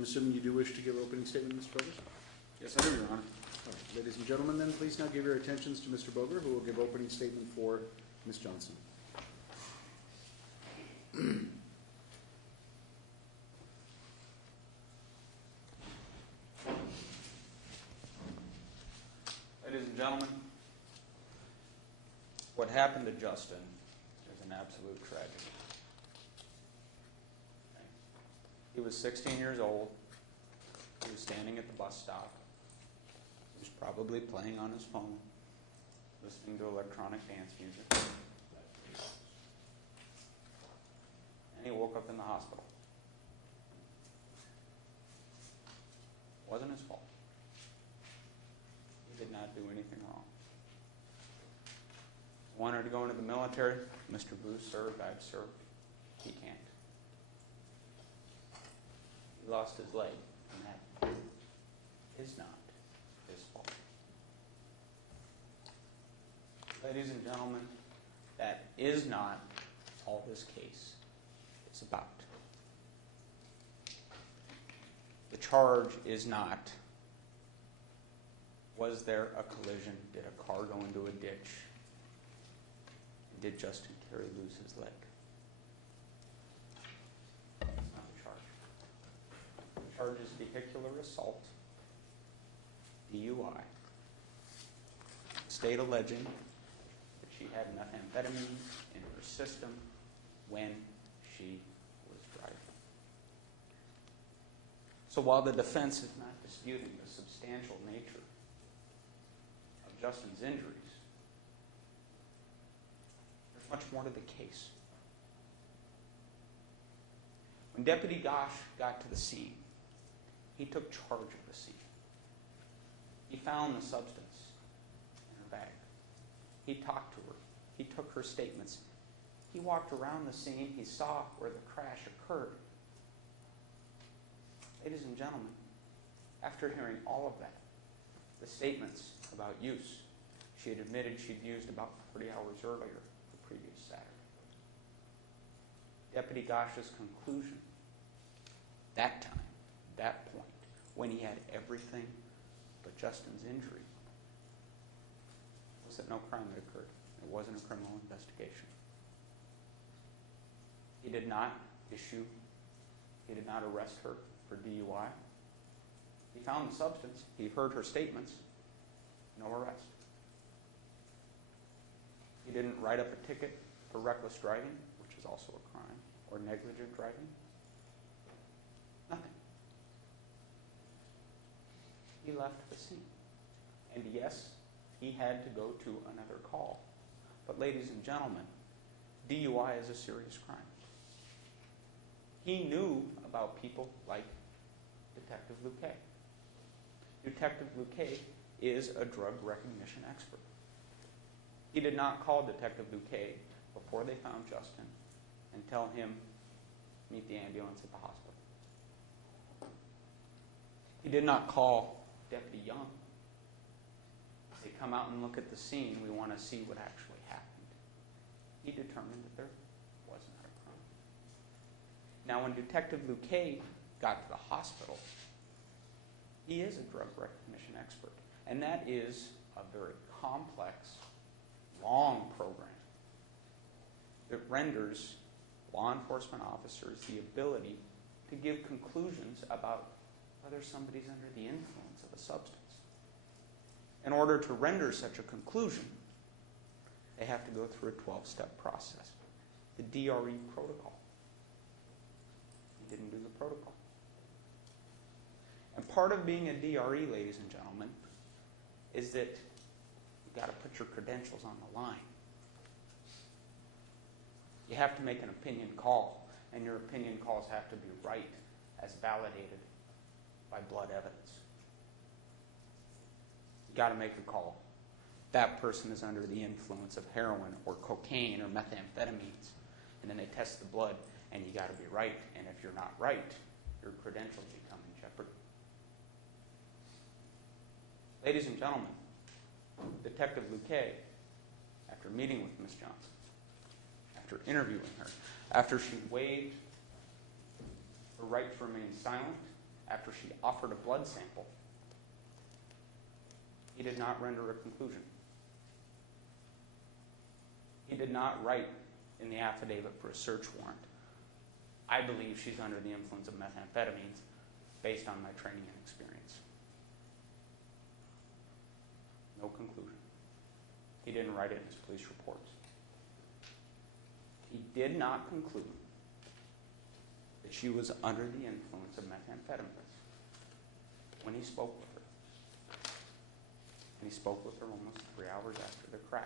I'm assuming you do wish to give an opening statement, Mr. Boger? Yes, I do, Your Honor. All right, ladies and gentlemen, then please now give your attentions to Mr. Boger, who will give opening statement for Ms. Johnson. Ladies and gentlemen, what happened to Justin is an absolute tragedy. He was 16 years old. He was standing at the bus stop. He was probably playing on his phone, listening to electronic dance music. And he woke up in the hospital. It wasn't his fault. He did not do anything wrong. Wanted to go into the military. Mr. Booth served, I've served. He can't. He lost his leg, and that is not his fault. Ladies and gentlemen, that is not all this case is about. The charge is not, was there a collision? Did a car go into a ditch? Did Justin Carey lose his leg? That's not the charge. The charge is vehicular assault, DUI. State alleging that she had methamphetamine in her system when she was driving. So while the defense is not disputing the substantial nature of Justin's injuries, there's much more to the case. When Deputy Gosh got to the scene, he took charge of the scene. He found the substance in her bag. He talked to her. He took her statements. He walked around the scene. He saw where the crash occurred. Ladies and gentlemen, after hearing all of that, the statements about use, she had admitted she'd used about 40 hours earlier the previous Saturday. Deputy Gosh's conclusion, that time, that point, when he had everything but Justin's injury, was that no crime had occurred. It wasn't a criminal investigation. He did not arrest her for DUI. He found the substance. He heard her statements. No arrest. He didn't write up a ticket for reckless driving, which is also a crime, or negligent driving. Nothing. He left the scene. And yes, he had to go to another call. But ladies and gentlemen, DUI is a serious crime. He knew about people like Detective Luque. Detective Luque is a drug recognition expert. He did not call Detective Luque before they found Justin and tell him, meet the ambulance at the hospital. He did not call Deputy Young. Say, come out and look at the scene. We want to see what actually happened. He determined that there was not a crime. Now, when Detective Luque got to the hospital, he is a drug recognition expert. And that is a very complex, long program that renders law enforcement officers the ability to give conclusions about whether somebody's under the influence of a substance. In order to render such a conclusion, they have to go through a 12-step process, the DRE protocol. He didn't do the protocol. And part of being a DRE, ladies and gentlemen, is that you've got to put your credentials on the line. You have to make an opinion call, and your opinion calls have to be right as validated by blood evidence. You've got to make a call. That person is under the influence of heroin or cocaine or methamphetamines. And then they test the blood, and you got to be right. And if you're not right, your credentials become in jeopardy. Ladies and gentlemen, Detective Luque, after meeting with Ms. Johnson, after interviewing her, after she waived her right to remain silent, after she offered a blood sample, he did not render a conclusion. He did not write in the affidavit for a search warrant, "I believe she's under the influence of methamphetamines based on my training and experience." No conclusion. He didn't write it in his police reports. He did not conclude that she was under the influence of methamphetamines when he spoke with her. And he spoke with her almost 3 hours after the crash.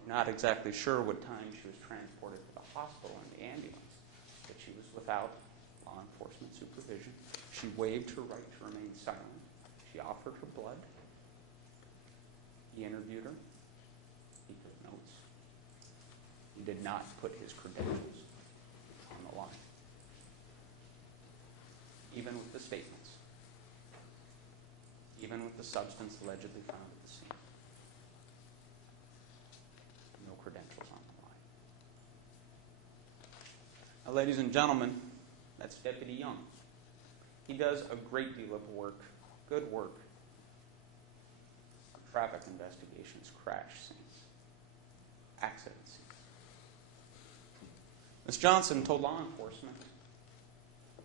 We're not exactly sure what time she was transported to the hospital in the ambulance, but she was without law enforcement supervision. She waived her right to remain silent. She offered her blood. He interviewed her. He took notes. He did not put his credentials on the line, even with the statements, even with the substance allegedly found at the scene. No credentials on the line. Now, ladies and gentlemen, that's Deputy Young. He does a great deal of work, good work, on traffic investigations, crash scenes, accident scenes. Ms. Johnson told law enforcement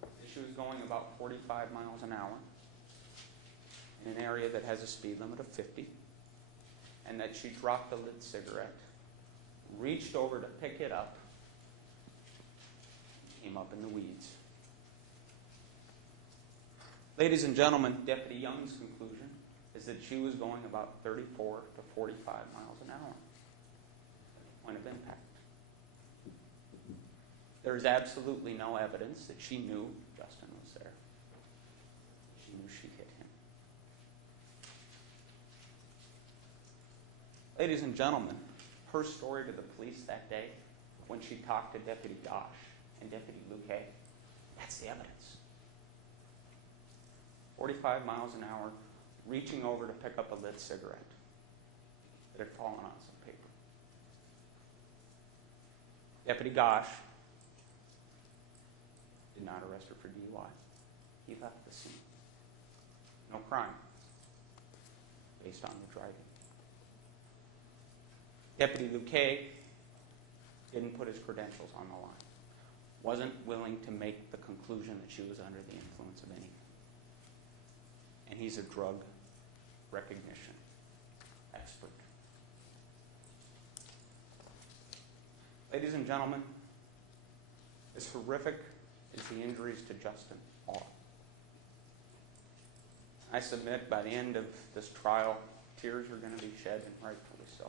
that she was going about 45 miles an hour in an area that has a speed limit of 50, and that she dropped a lit cigarette, reached over to pick it up, and came up in the weeds. Ladies and gentlemen, Deputy Young's conclusion is that she was going about 34 to 45 miles an hour at the point of impact. There is absolutely no evidence that she knew Justin was there. She knew she hit him. Ladies and gentlemen, her story to the police that day, when she talked to Deputy Gosh and Deputy Luque, that's the evidence. 45 miles an hour, reaching over to pick up a lit cigarette that had fallen on some paper. Deputy Gosh did not arrest her for DUI. He left the scene. No crime based on the driving. Deputy Luque didn't put his credentials on the line. Wasn't willing to make the conclusion that she was under the influence of anything. And he's a drug recognition expert. Ladies and gentlemen, as horrific as the injuries to Justin are, I submit by the end of this trial, tears are going to be shed, and rightfully so. I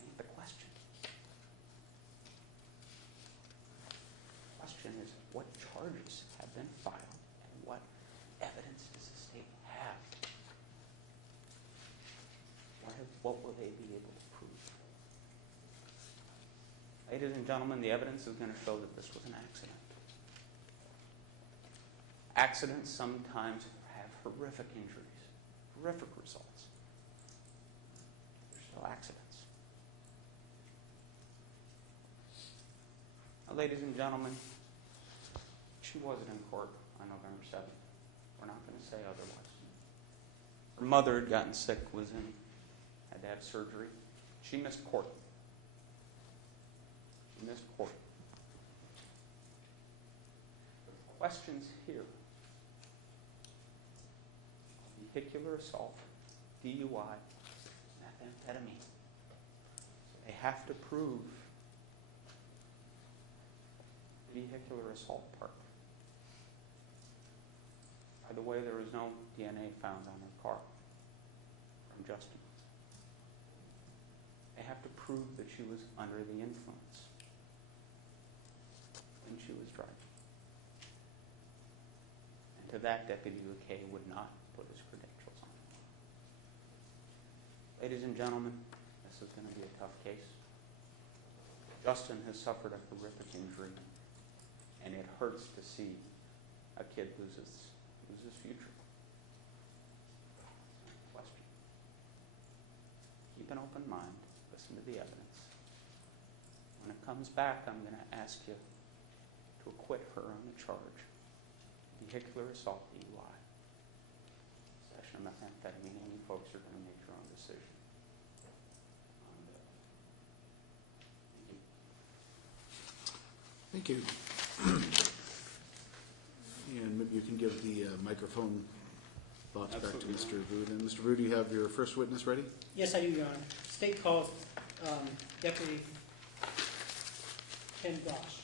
think the question is, what charges have been filed, and what evidence does the state have? What will they be able to prove? Ladies and gentlemen, the evidence is going to show that this was an accident. Accidents sometimes have horrific injuries, horrific results. They're still accidents. Now, ladies and gentlemen, she wasn't in court on November 7th. We're not going to say otherwise. Her mother had gotten sick, had to have surgery. She missed court. She missed court. The questions here: vehicular assault, DUI, methamphetamine. They have to prove the vehicular assault part. By the way, there was no DNA found on her car from Justin. They have to prove that she was under the influence when she was driving. And to that, Deputy Luque would not put his credentials on. Ladies and gentlemen, this is going to be a tough case. Justin has suffered a horrific injury, and it hurts to see a kid lose his future. Question. Keep an open mind. Listen to the evidence. When it comes back, I'm going to ask you to acquit her on the charge, vehicular assault DUI. Possession of methamphetamine, and you folks are going to make your own decision. Thank you. Thank you. And maybe you can give the microphone thoughts back to Absolutely. Mr. Vu. And Mr. Vu, do you have your first witness ready? Yes, I do, Your Honor. State calls Deputy Ken Gosh.